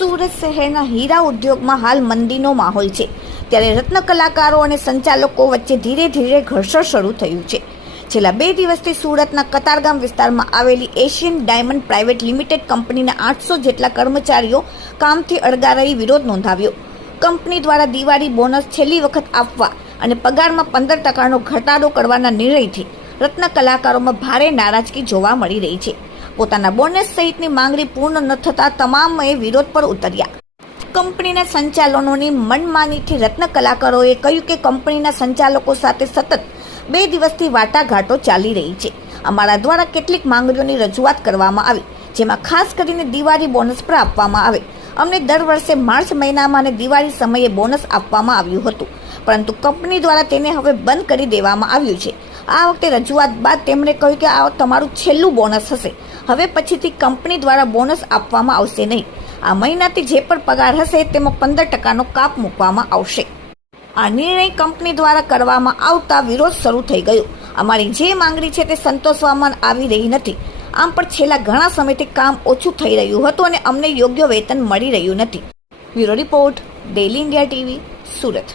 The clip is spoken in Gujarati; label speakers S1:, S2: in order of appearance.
S1: સુરત શહેરના હીરા ઉદ્યોગમાં હાલ મંદીનો માહોલ છે. ત્યારે રત્ન કલાકારો અને સંચાલકો વચ્ચે ધીરે ધીરે ઘર્ષણ શરૂ થયું છે. છેલ્લા બે દિવસથી સુરતના કતારગામ વિસ્તારમાં આવેલી એશિયન ડાયમંડ પ્રાઇવેટ લિમિટેડ કંપનીના આઠસો જેટલા કર્મચારીઓ કામથી અળગારાઈ વિરોધ નોંધાવ્યો. કંપની દ્વારા દિવાળી બોનસ છેલ્લી વખત આપવા અને પગારમાં પંદર ટકાનો ઘટાડો કરવાના નિર્ણયથી રત્ન કલાકારોમાં ભારે નારાજગી જોવા મળી રહી છે. પોતાના બોનસ સહિતની માંગણી પૂર્ણ ન થતાં તમામએ વિરોધ પર ઉતર્યા. કંપનીના સંચાલનોની મનમાનીથી રત્ન કલાકારોએ કહ્યું કે કંપનીના સંચાલકો સાથે સતત બે દિવસથી વાટાઘાટો ચાલી રહી છે. અમારા દ્વારા કેટલીક માંગણીઓની રજૂઆત કરવામાં આવી, જેમાં ખાસ કરીને દિવાળી બોનસ પણ આપવામાં આવે. અમને દર વર્ષે માર્ચ મહિનામાં અને દિવાળી સમયે બોનસ આપવામાં આવ્યું હતું. પરંતુ કંપની દ્વારા તેને હવે બંધ કરી દેવામાં આવ્યું છે. આ વખતે રજૂઆત બાદ તેમણે કહ્યું કે આ તમારું છેલ્લું બોનસ હશે. હવે પછીથી કંપની દ્વારા બોનસ આપવામાં આવશે નહીં. આ મહિનાથી જે પણ પગાર હશે, તેમાં પંદર ટકાનો કાપ મૂકવામાં આવશે. આ નિર્ણય કંપની દ્વારા કરવામાં આવતા વિરોધ શરૂ થઈ ગયો. અમારી જે માંગણી છે તે સંતોષવામાં આવી રહી નથી. આમ પણ છેલ્લા ઘણા સમયથી કામ ઓછું થઈ રહ્યું હતું અને અમને યોગ્ય વેતન મળી રહ્યું નથી. Bureau report daily India TV, Surat.